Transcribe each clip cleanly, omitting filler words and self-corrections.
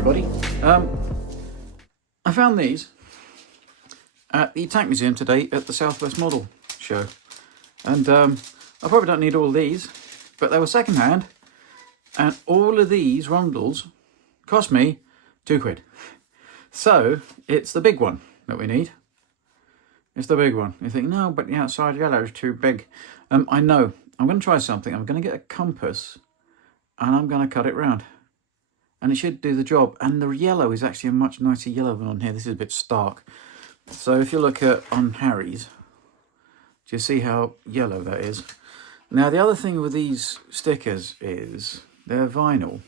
everybody. I found these at the Tank Museum today at the Southwest Model Show. And I probably don't need all these, but they were second hand. And all of these roundels cost me £2. So it's the big one that we need. It's the big one. You think, no, but the outside yellow is too big. I know. I'm going to try something. I'm going to get a compass and I'm going to cut it round. And it should do the job. And the yellow is actually a much nicer yellow than on here. This is a bit stark. So if you look at on Harry's, do you see how yellow that is? Now, the other thing with these stickers is they're vinyl.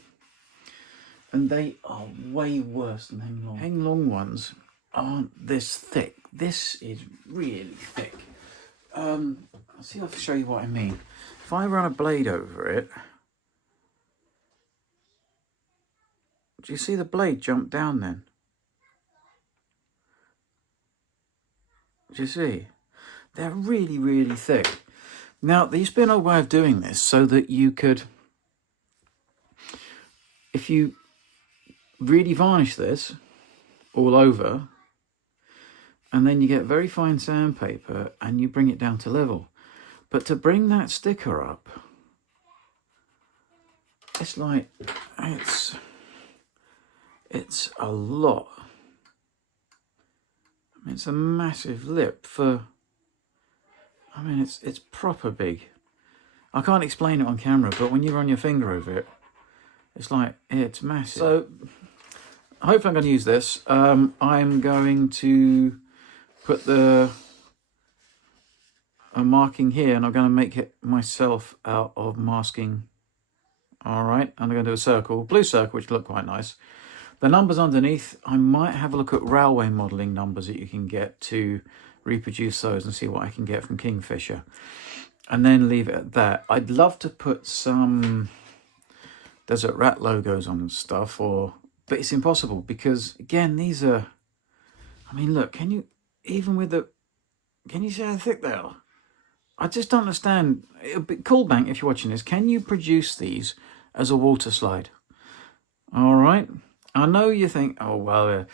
And they are way worse than Hang Long. Hang Long ones aren't this thick. This is really thick. I'll see if I can show you what I mean. If I run a blade over it, do you see the blade jump down then? Do you see? They're really, really thick. Now, there used to be an old way of doing this so that you could, if you really varnish this all over, and then you get very fine sandpaper and you bring it down to level. But to bring that sticker up, it's like, it's a lot. I mean, it's a massive lip for, I mean, it's proper big. I can't explain it on camera, but when you run your finger over it, it's like, it's massive. So, hopefully I'm going to use this. I'm going to put a marking here, and I'm going to make it myself out of masking. All right, and I'm going to do a circle, blue circle, which look quite nice. The numbers underneath, I might have a look at railway modelling numbers that you can get to reproduce those and see what I can get from Kingfisher. And then leave it at that. I'd love to put some Desert Rat logos on and stuff, but it's impossible because, again, these are, I mean, look, can you, even with the, can you see how thick they are? I just don't understand. Coolbank, if you're watching this, can you produce these as a water slide? All right. I know you think, oh, well, yeah.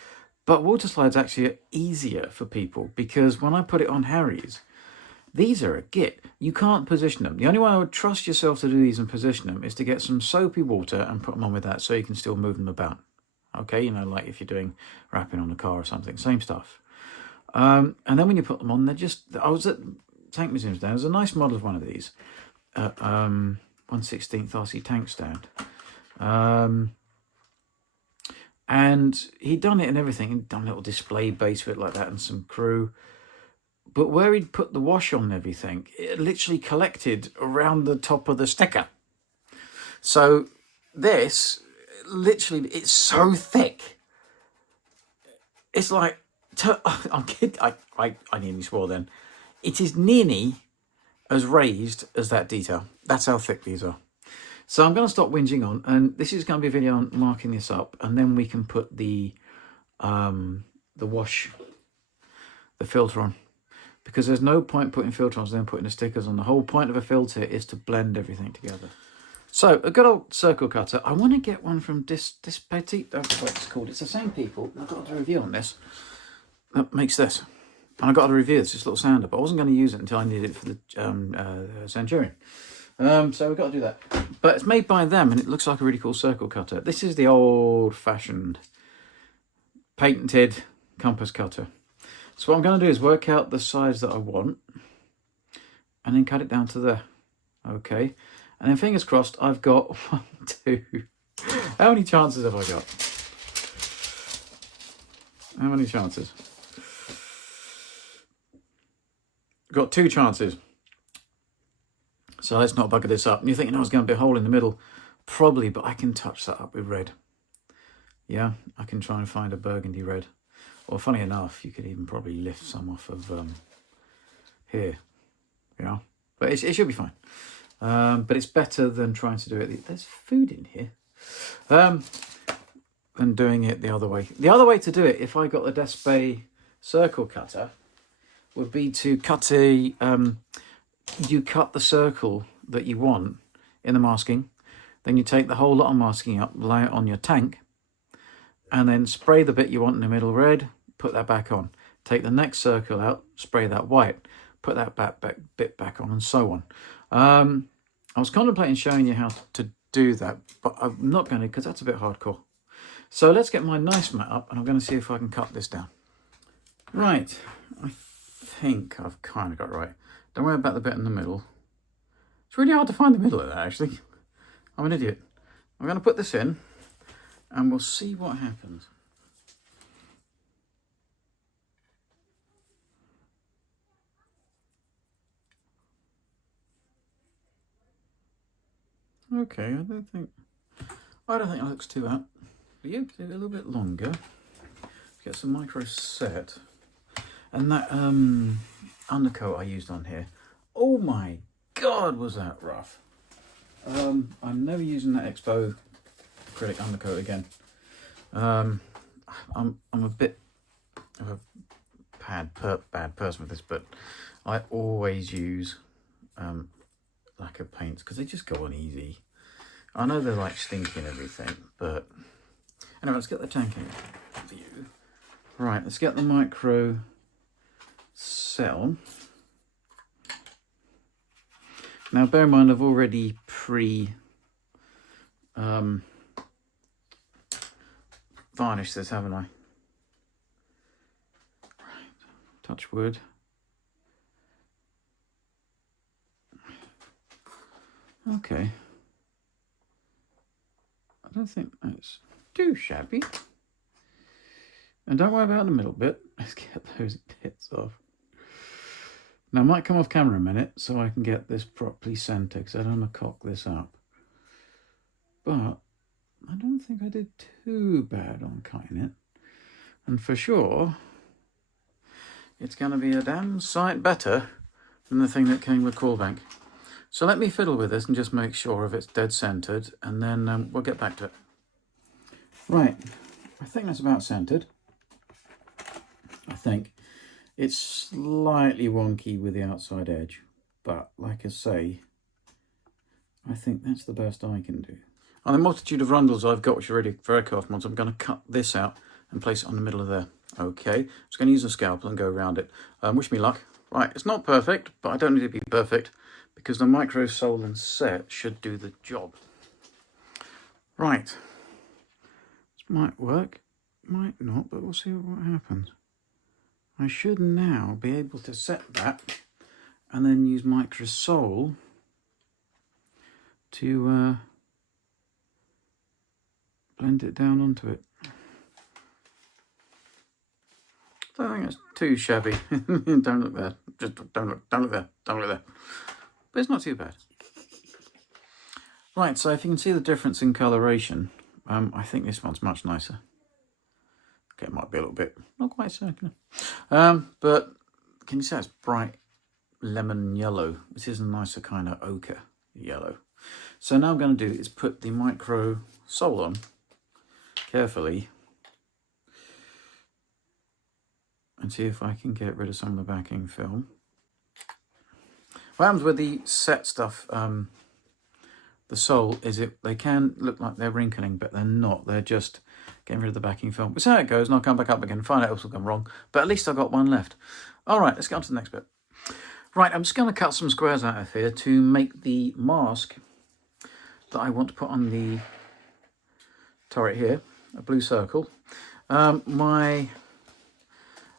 But water slides actually are easier for people because when I put it on Harry's, these are a git. You can't position them. The only way I would trust yourself to do these and position them is to get some soapy water and put them on with that so you can still move them about. Okay, you know, like if you're doing wrapping on a car or something, same stuff. And then when you put them on, they're just, I was at Tank Museum today. There's a nice model of one of these at 1/16 RCTANK stand. And he'd done it and everything. He'd done a little display base with it like that and some crew. But where he'd put the wash on and everything, it literally collected around the top of the sticker. So this, literally, it's so thick. It's like, I'm kidding, I nearly swore then. It is nearly as raised as that detail. That's how thick these are. So I'm going to stop whinging on, and this is going to be a video on marking this up, and then we can put the wash, the filter on, because there's no point putting filter on and then putting the stickers on. The whole point of a filter is to blend everything together. So a good old circle cutter. I want to get one from this Petit. That's what it's called. It's the same people. I've got a review on this. That makes this, and I got a review. It's this little sander, but I wasn't going to use it until I needed it for the Centurion. So we've got to do that. But it's made by them, and it looks like a really cool circle cutter. This is the old-fashioned, patented compass cutter. So what I'm going to do is work out the size that I want, and then cut it down to there. Okay. And then fingers crossed, I've got 1, 2. How many chances have I got? How many chances? I've got 2 chances. So let's not bugger this up. And you're thinking, oh, there's going to be a hole in the middle. Probably, but I can touch that up with red. Yeah, I can try and find a burgundy red. Or funny enough, you could even probably lift some off of here. Yeah, but it should be fine. But it's better than trying to do it. There's food in here. Than doing it the other way. The other way to do it, if I got the Despe circle cutter, would be to cut a... you cut the circle that you want in the masking, then you take the whole lot of masking up, lay it on your tank, and then spray the bit you want in the middle red, put that back on. Take the next circle out, spray that white, put that bit back on, and so on. I was contemplating showing you how to do that, but I'm not going to because that's a bit hardcore. So let's get my nice mat up, and I'm going to see if I can cut this down. Right, I think I've kind of got it right. Don't worry about the bit in the middle. It's really hard to find the middle of that, actually. I'm an idiot. I'm going to put this in, and we'll see what happens. Okay, I don't think it looks too bad. But yeah, do it a little bit longer. Get some micro set. And that undercoat I used on here, oh my god, was that rough. I'm never using that Expo acrylic undercoat again. I'm a bit of a bad person with this, but I always use lacquer paints because they just go on easy. I know they're like stinky and everything, but anyway, let's get the tank in view. Right, let's get the micro cell. Now bear in mind I've already varnished this, haven't I? Right, touch wood. Okay. I don't think that's too shabby. And don't worry about the middle bit. Let's get those bits off. Now I might come off camera a minute so I can get this properly centered because I don't want to cock this up. But I don't think I did too bad on cutting it. And for sure, it's going to be a damn sight better than the thing that came with Coolbank. So let me fiddle with this and just make sure if it's dead centered, and then we'll get back to it. Right, I think that's about centered. I think it's slightly wonky with the outside edge, but like I say, I think that's the best I can do. On the multitude of roundels I've got, which are ready for aircraft mods, I'm going to cut this out and place it on the middle of there. Okay, I'm just going to use a scalpel and go around it. Wish me luck. Right, it's not perfect, but I don't need it to be perfect because the micro sole and set should do the job. Right, this might work, might not, but we'll see what happens. I should now be able to set that and then use micro sole to blend it down onto it. I don't think it's too shabby. Don't look there. Just don't look there. Don't look there. But it's not too bad. Right, so if you can see the difference in coloration, I think this one's much nicer. Okay, it might be a little bit, not quite circular. But can you see it's bright lemon yellow? This is a nicer kind of ochre yellow. So now I'm going to do is put the micro sole on carefully and see if I can get rid of some of the backing film. What happens with the set stuff, the sole, is they can look like they're wrinkling, but they're not. They're just getting rid of the backing film. We'll see how it goes, and I'll come back up again and find out what's gone wrong. But at least I've got one left. All right, let's get on to the next bit. Right, I'm just going to cut some squares out of here to make the mask that I want to put on the turret here, a blue circle. My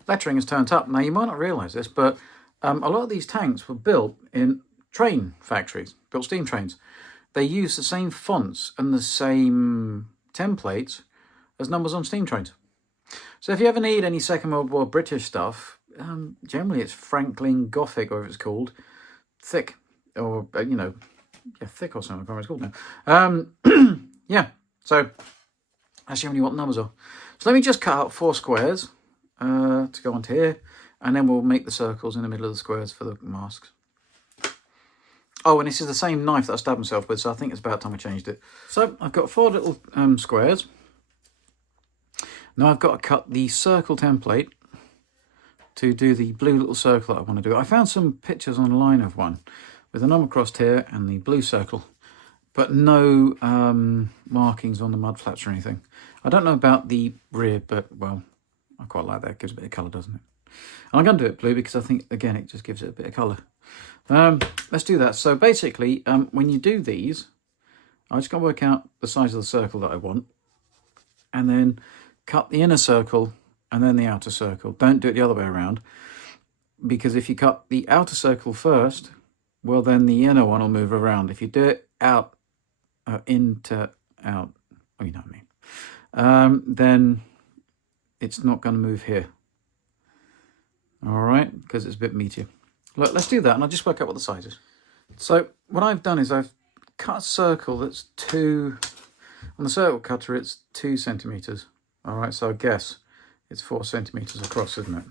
lettering is turned up. Now, you might not realise this, but a lot of these tanks were built in train factories, built steam trains. They use the same fonts and the same templates as numbers on steam trains. So if you ever need any Second World War British stuff, generally it's Franklin Gothic, or if it's called thick, or thick or something. I can't remember what it's called now. Yeah, so that's generally what the numbers are. So let me just cut out 4 squares to go onto here, and then we'll make the circles in the middle of the squares for the masks. Oh, and this is the same knife that I stabbed myself with, so I think it's about time I changed it. So I've got 4 little squares. Now I've got to cut the circle template to do the blue little circle that I want to do. I found some pictures online of one with a number crossed here and the blue circle. but no markings on the mud flaps or anything. I don't know about the rear, but well, I quite like that. It gives a bit of colour, doesn't it? And I'm going to do it blue because I think, again, it just gives it a bit of colour. Let's do that. So basically, when you do these, I just got to work out the size of the circle that I want, and then cut the inner circle and then the outer circle. Don't do it the other way around, because if you cut the outer circle first, well, then the inner one will move around. If you do it out, into, out, oh, you know what I mean, then it's not going to move here. All right, because it's a bit meatier. Look, let's do that, and I'll just work out what the size is. So what I've done is I've cut a circle that's on the circle cutter, it's 2 centimeters. All right, so I guess it's 4 centimeters across, isn't it?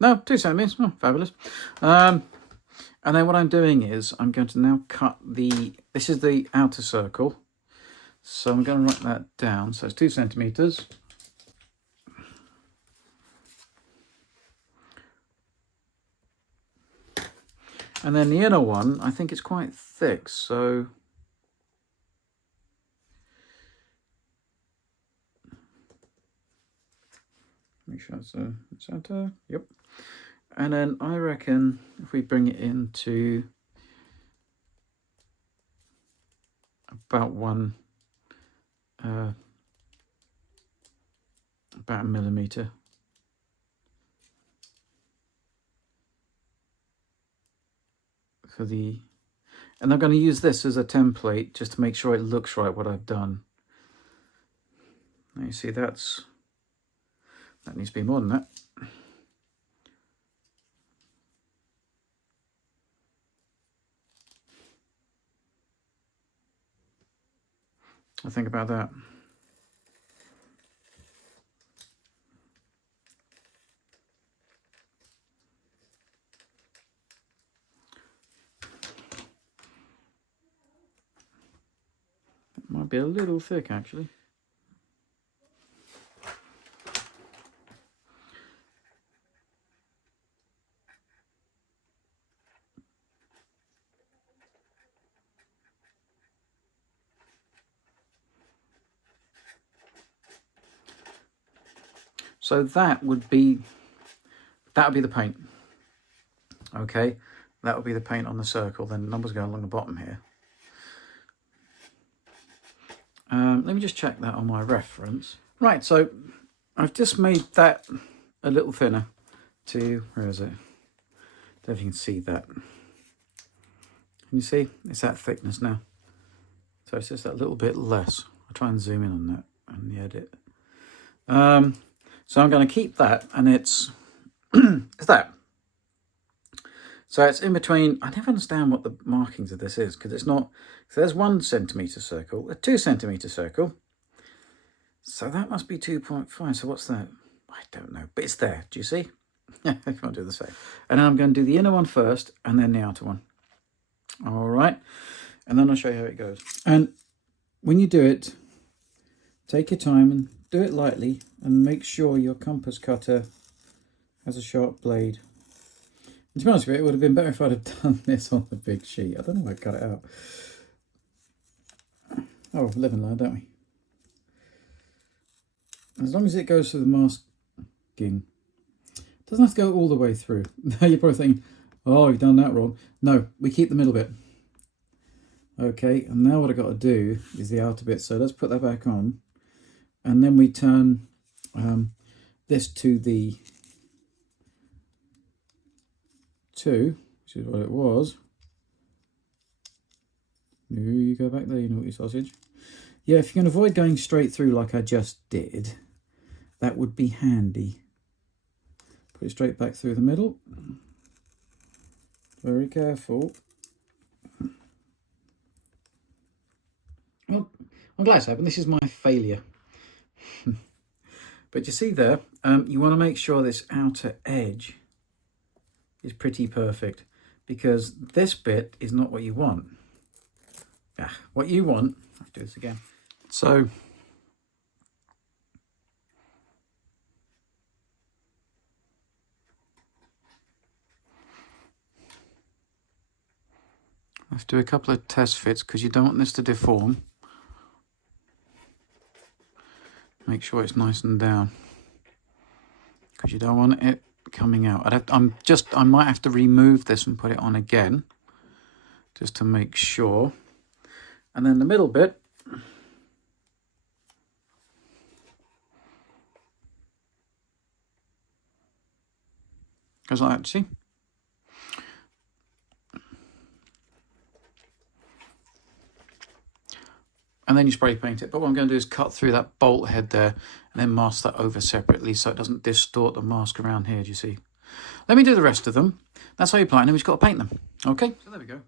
No, 2 centimeters. Oh, fabulous. And then what I'm doing is I'm going to now cut this is the outer circle. So I'm going to write that down. So it's 2 centimeters. And then the inner one, I think it's quite thick, so make sure it's the center. Yep. And then I reckon if we bring it into about about 1 millimeter. And I'm going to use this as a template just to make sure it looks right what I've done. Now you see that needs to be more than that. I think about that. It might be a little thick actually. So that would be the paint. Okay, that would be the paint on the circle. Then the numbers go along the bottom here. Let me just check that on my reference. Right, so I've just made that a little thinner to, where is it? I don't know if you can see that. Can you see? It's that thickness now. So it's just that little bit less. I'll try and zoom in on that on the edit. So I'm going to keep that, and it's it's that. So it's in between. I never understand what the markings of this is, because it's not. So there's 1 centimeter circle, a 2 centimeter circle. So that must be 2.5. So what's that? I don't know, but it's there. Do you see? Yeah, I can't do the same. And I'm going to do the inner one first, and then the outer one. All right, and then I'll show you how it goes. And when you do it, take your time and do it lightly, and make sure your compass cutter has a sharp blade. And to be honest with you, it would have been better if I'd have done this on the big sheet. I don't know why I cut it out. Oh, live and learn, don't we? As long as it goes through the masking, it doesn't have to go all the way through. You're probably thinking, oh, you've done that wrong. No, we keep the middle bit. Okay, and now what I've got to do is the outer bit. So let's put that back on. And then we turn this to the 2, which is what it was. No, you go back there, you naughty sausage. Yeah, if you can avoid going straight through like I just did, that would be handy. Put it straight back through the middle. Very careful. Well, I'm glad it's happened. This is my failure. But you see there, you want to make sure this outer edge is pretty perfect, because this bit is not what you want. What you want, I'll do this again. So Let's do a couple of test fits because you don't want this to deform. Make sure it's nice and down because you don't want it coming out. I might have to remove this and put it on again just to make sure. And then the middle bit, goes like that, see? And then you spray paint it. But what I'm going to do is cut through that bolt head there and then mask that over separately so it doesn't distort the mask around here, do you see? Let me do the rest of them. That's how you apply it, and then we've got to paint them. Okay, so there we go.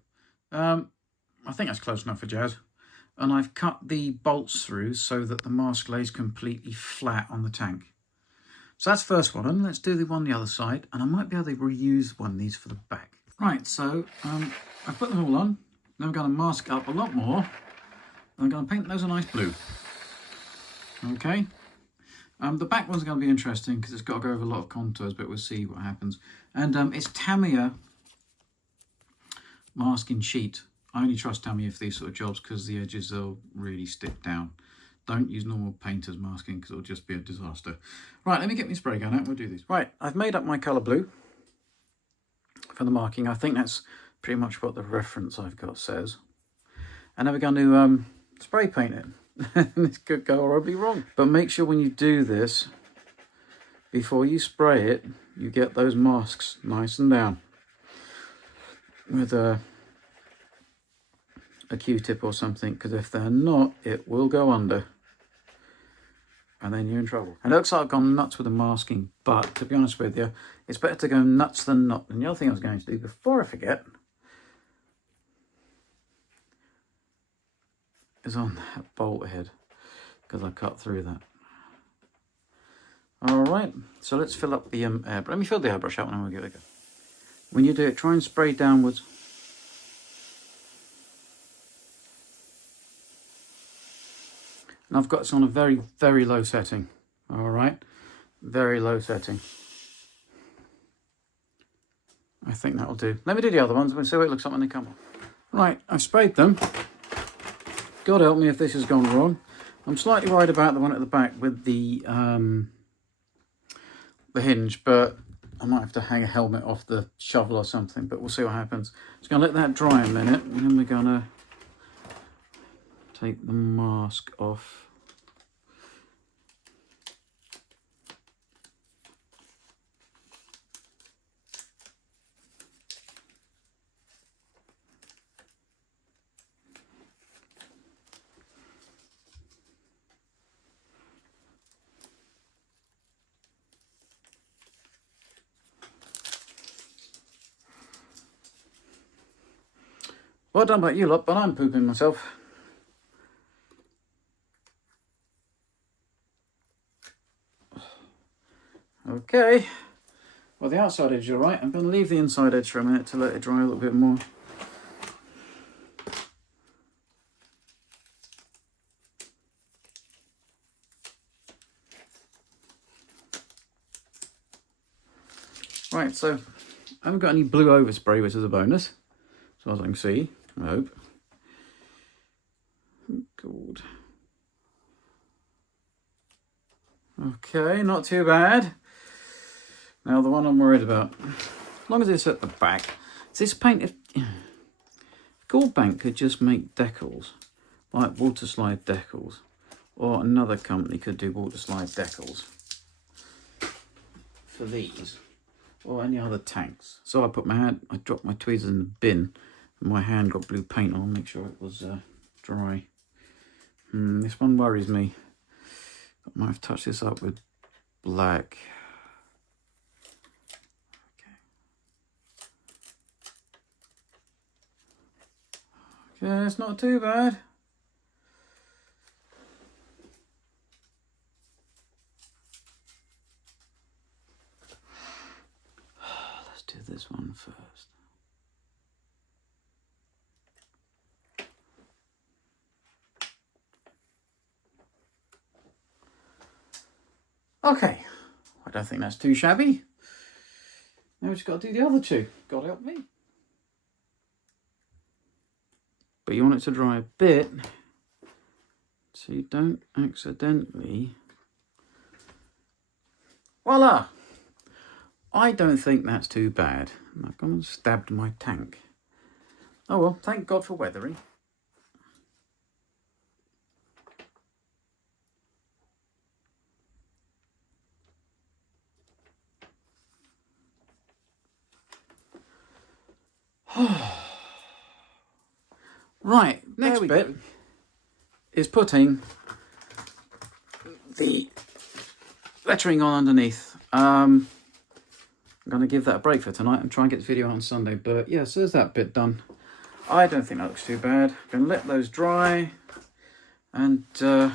I think that's close enough for jazz. And I've cut the bolts through so that the mask lays completely flat on the tank. So that's the first one, and let's do the one on the other side, and I might be able to reuse one of these for the back. Right, so I've put them all on. Now I'm going to mask up a lot more. I'm going to paint those a nice blue. Okay. The back one's going to be interesting because it's got to go over a lot of contours, but we'll see what happens. And it's Tamiya masking sheet. I only trust Tamiya for these sort of jobs because the edges will really stick down. Don't use normal painter's masking because it'll just be a disaster. Right, let me get my spray gun out. We'll do this. Right, I've made up my colour blue for the marking. I think that's pretty much what the reference I've got says. And then we're going to spray paint it. This could go horribly wrong. But make sure when you do this, before you spray it, you get those masks nice and down with a Q-tip or something, because if they're not, it will go under and then you're in trouble. And it looks like I've gone nuts with the masking, but to be honest with you, it's better to go nuts than not. And the other thing I was going to do before I forget is on that bolt head, because I cut through that. All right, so let's fill up the airbrush. Let me fill the airbrush out and we'll give it a go. When you do it, try and spray downwards. And I've got this on a very, very low setting. All right, very low setting. I think that'll do. Let me do the other ones. We'll see what it looks like when they come off. Right, I've sprayed them. God help me if this has gone wrong. I'm slightly worried about the one at the back with the hinge, but I might have to hang a helmet off the shovel or something, but we'll see what happens. Just going to let that dry a minute, and then we're going to take the mask off. Well done about you lot, but I'm pooping myself. Okay, well the outside edge is alright. I'm going to leave the inside edge for a minute to let it dry a little bit more. Right, so I haven't got any blue overspray, which is a bonus, as far as I can see, I hope. Good. Okay, not too bad. Now the one I'm worried about, as long as it's at the back, this paint, if Coolbank could just make decals, like waterslide decals, or another company could do waterslide decals for these, or any other tanks. So I put my hand, I dropped my tweezers in the bin, and my hand got blue paint on, make sure it was dry. This one worries me. I might have touched this up with black. Okay, it's not too bad. Let's do this one first. Okay, I don't think that's too shabby. Now we've just got to do the other two. God help me. but you want it to dry a bit so you don't accidentally... Voila! I don't think that's too bad. I've gone and stabbed my tank. Oh well, thank God for weathering. Right, next bit is putting the lettering on underneath. I'm going to give that a break for tonight and try and get the video out on Sunday. But yeah, so there's that bit done. I don't think that looks too bad. I'm going to let those dry, and here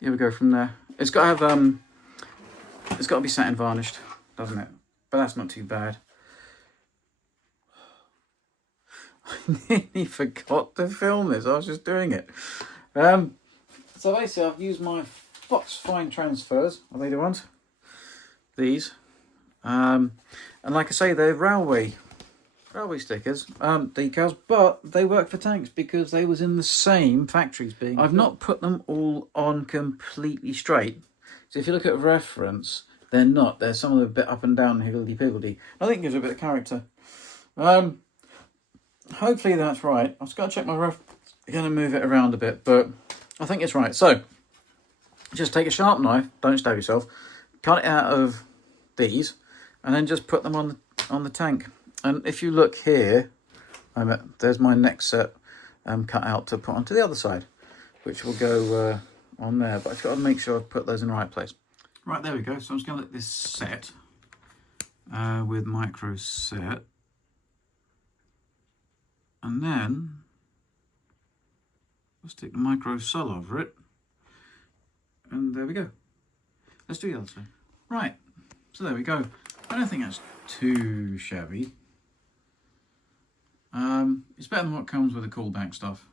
we go from there. It's got to have it's got to be satin varnished, doesn't it? But that's not too bad. I nearly forgot to film this. I was just doing it. So basically, I've used my Fox Fine Transfers. Are they the ones? These. And like I say, they're railway stickers, decals, but they work for tanks because they was in the same factories being... I've not put them all on completely straight. So if you look at reference, they're not. There's some of them a bit up and down, higgledy-piggledy. I think it gives a bit of character. Hopefully that's right. I've just got to check my ref. I'm going to move it around a bit, but I think it's right. So just take a sharp knife, don't stab yourself, cut it out of these, and then just put them on the tank. And if you look here, there's my next set cut out to put onto the other side, which will go on there. But I've got to make sure I put those in the right place. Right, there we go. So I'm just going to let this set with micro set. And then we'll stick the micro sol over it. And there we go. Let's do the other side. Right, so there we go. I don't think that's too shabby. It's better than what comes with the Coolbank stuff,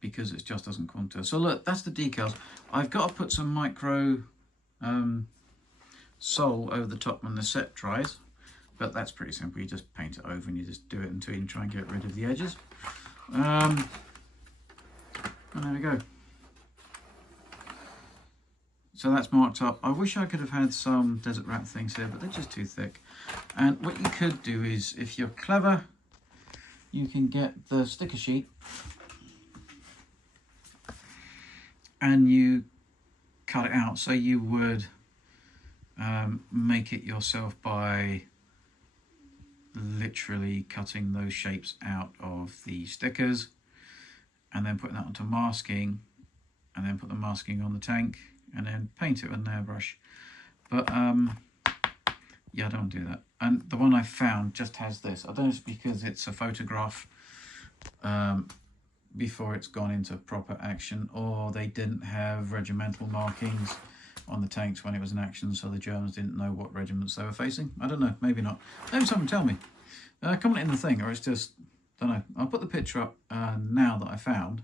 because it just doesn't contour. So look, that's the decals. I've got to put some micro sol over the top when the set dries. But that's pretty simple. You just paint it over and you just do it until you can try and get rid of the edges. And there we go. So that's marked up. I wish I could have had some desert wrap things here, but they're just too thick. And what you could do is, if you're clever, you can get the sticker sheet and you cut it out. So you would make it yourself by literally cutting those shapes out of the stickers and then putting that onto masking, and then put the masking on the tank and then paint it with an airbrush. But yeah, I don't do that. And the one I found just has this. I don't know if it's because it's a photograph before it's gone into proper action, or they didn't have regimental markings on the tanks when it was in action, so the Germans didn't know what regiments they were facing. I don't know, maybe not. Maybe someone tell me. Comment in the thing, or it's just, don't know. I'll put the picture up now that I found,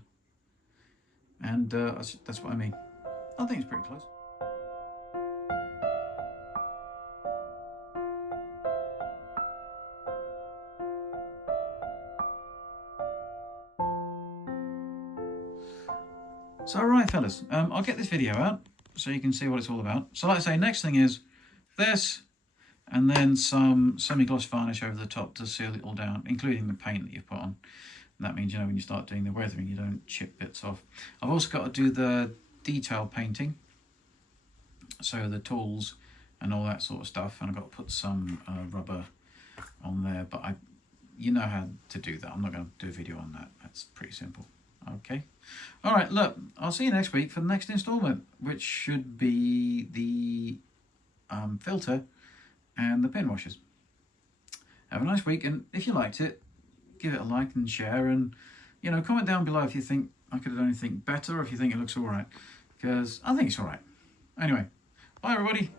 and that's what I mean. I think it's pretty close. So alright fellas, I'll get this video out so you can see what it's all about. So like I say, next thing is this, and then some semi-gloss varnish over the top to seal it all down, including the paint that you've put on. And that means, you know, when you start doing the weathering, you don't chip bits off. I've also got to do the detail painting, so the tools and all that sort of stuff, and I've got to put some rubber on there, but you know how to do that. I'm not going to do a video on that. That's pretty simple. Okay. All right, look, I'll see you next week for the next installment, which should be the filter and the pin washers. Have a nice week, and if you liked it, give it a like and share, and, you know, comment down below if you think I could have done anything better, or if you think it looks all right, because I think it's all right. Anyway, bye everybody.